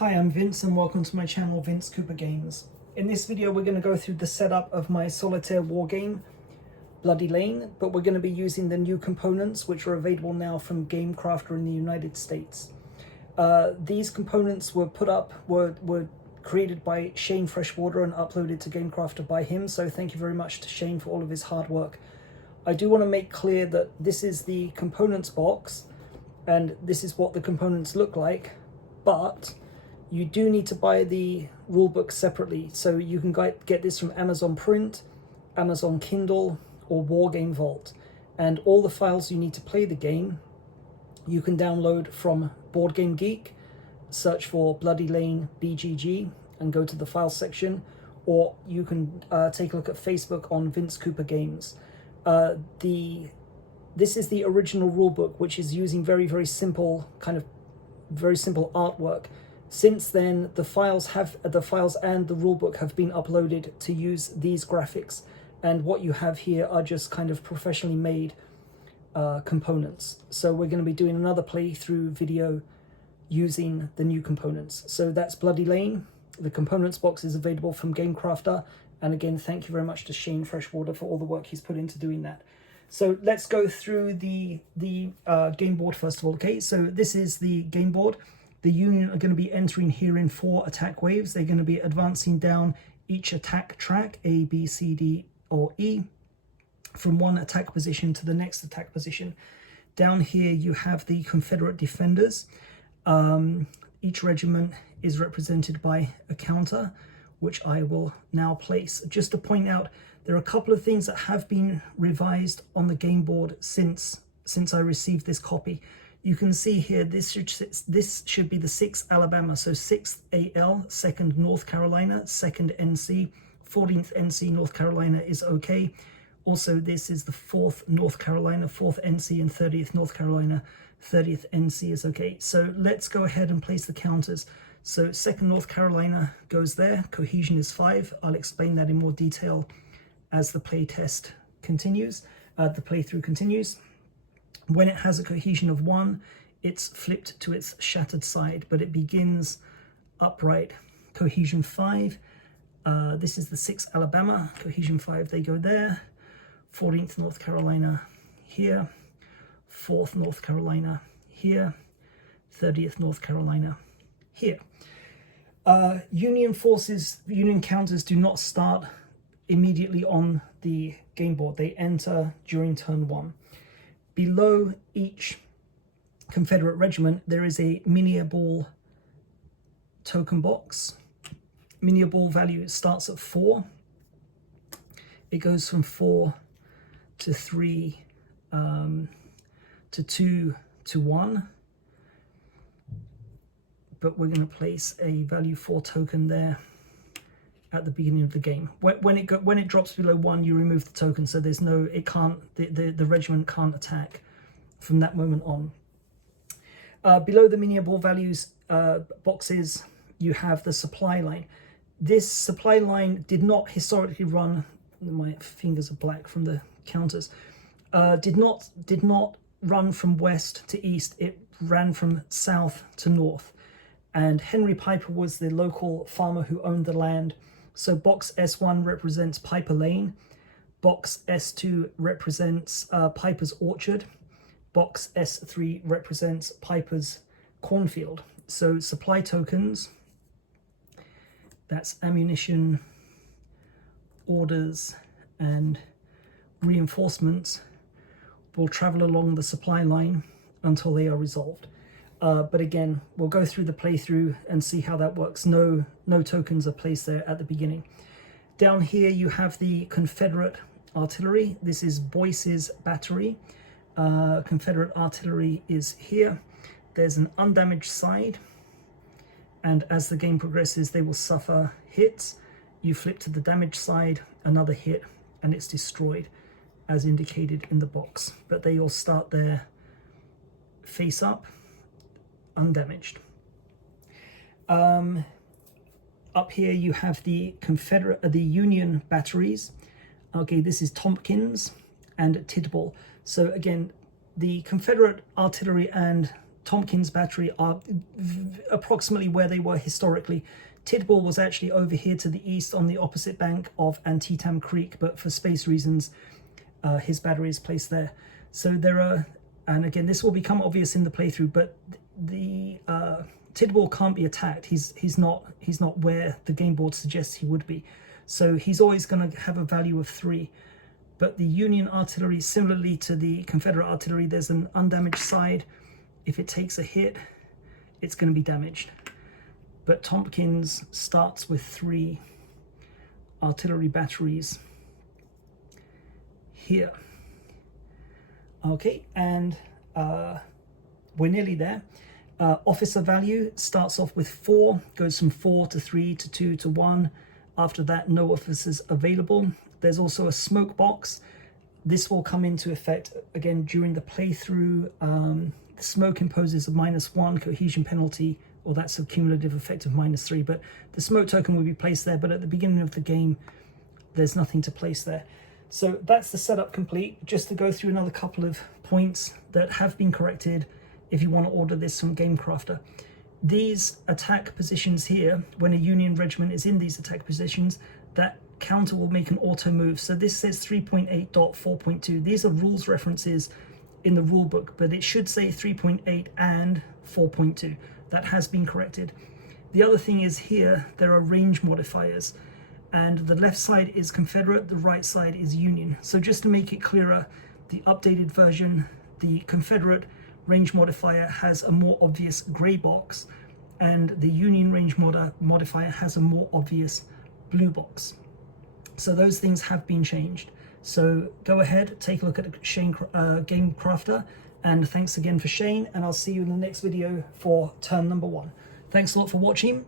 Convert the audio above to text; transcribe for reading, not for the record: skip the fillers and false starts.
Hi, I'm Vince and welcome to my channel, Vince Cooper Games. In this video we're going to go through the setup of my solitaire wargame, Bloody Lane, but we're going to be using the new components which are available now from GameCrafter in the United States. These components were created by Shane Freshwater and uploaded to GameCrafter by him, so thank you very much to Shane for all of his hard work. I do want to make clear that this is the components box and this is what the components look like, but you do need to buy the rulebook separately. So you can get this from Amazon Print, Amazon Kindle, or Wargame Vault. And all the files you need to play the game, you can download from Board Game Geek, search for Bloody Lane BGG, and go to the file section, or you can take a look at Facebook on Vince Cooper Games. This is the original rulebook, which is using very simple artwork. Since then, the files and the rulebook have been uploaded to use these graphics, and what you have here are just kind of professionally made components. So we're going to be doing another playthrough video using the new components. So that's Bloody Lane. The components box is available from GameCrafter, and again, thank you very much to Shane Freshwater for all the work he's put into doing that. So let's go through the game board first of all. Okay, so this is the game board. The Union are going to be entering here in 4 attack waves. They're going to be advancing down each attack track, A, B, C, D, or E, from one attack position to the next attack position. Down here you have the Confederate defenders. Each regiment is represented by a counter, which I will now place. Just to point out, there are a couple of things that have been revised on the game board since I received this copy. You can see here, this should be the 6th Alabama, so 6th AL, 2nd North Carolina, 2nd NC, 14th NC North Carolina is okay. Also, this is the 4th North Carolina, 4th NC, and 30th North Carolina, 30th NC is okay. So let's go ahead and place the counters. So 2nd North Carolina goes there, cohesion is 5. I'll explain that in more detail as the playthrough continues. When it has a cohesion of 1, it's flipped to its shattered side, but it begins upright. Cohesion 5, this is the 6th Alabama, cohesion 5, they go there. 14th North Carolina here, 4th North Carolina here, 30th North Carolina here. Union counters do not start immediately on the game board. They enter during turn 1. Below each Confederate regiment, there is a miniature ball token box. Miniature ball value starts at 4. It goes from 4 to 3 to 2 to 1. But we're going to place a value 4 token there at the beginning of the game. When it drops below 1, you remove the token, so there's no, the regiment can't attack from that moment on. Below the miniature ball values boxes, you have the supply line. This supply line did not historically run, my fingers are black from the counters, did not run from west to east, it ran from south to north. And Henry Piper was the local farmer who owned the land. So box S1 represents Piper Lane, box S2 represents Piper's Orchard, box S3 represents Piper's Cornfield. So supply tokens, that's ammunition, orders, and reinforcements, will travel along the supply line until they are resolved. But again, we'll go through the playthrough and see how that works. No tokens are placed there at the beginning. Down here you have the Confederate artillery. This is Boyce's battery. Confederate artillery is here. There's an undamaged side, and as the game progresses they will suffer hits. You flip to the damaged side, another hit, and it's destroyed as indicated in the box. But they all start there face up, undamaged. Up here you have the Union batteries. Okay, this is Tompkins and Tidball. So again, the Confederate artillery and Tompkins battery are approximately where they were historically. Tidball was actually over here to the east on the opposite bank of Antietam Creek, but for space reasons, his battery is placed there. So there are, and again, this will become obvious in the playthrough, but the Tidball can't be attacked. He's not where the game board suggests he would be. So he's always going to have a value of 3. But the Union artillery, similarly to the Confederate artillery, there's an undamaged side. If it takes a hit, it's going to be damaged. But Tompkins starts with 3 artillery batteries here. Okay, and we're nearly there. Officer value starts off with 4, goes from 4 to 3 to 2 to 1. After that, no officers available. There's also a smoke box. This will come into effect again during the playthrough. The smoke imposes a -1 cohesion penalty, or that's a cumulative effect of -3, but the smoke token will be placed there, but at the beginning of the game, there's nothing to place there. So that's the setup complete. Just to go through another couple of points that have been corrected if you want to order this from GameCrafter. These attack positions here, when a Union regiment is in these attack positions, that counter will make an auto move. So this says 3.8.4.2. These are rules references in the rule book, but it should say 3.8 and 4.2. That has been corrected. The other thing is here, there are range modifiers, and the left side is Confederate, the right side is Union. So just to make it clearer, the updated version, the Confederate range modifier has a more obvious gray box, and the Union range modifier has a more obvious blue box. So those things have been changed. So go ahead, take a look at Shane GameCrafter, and thanks again for Shane, and I'll see you in the next video for turn number 1. Thanks a lot for watching.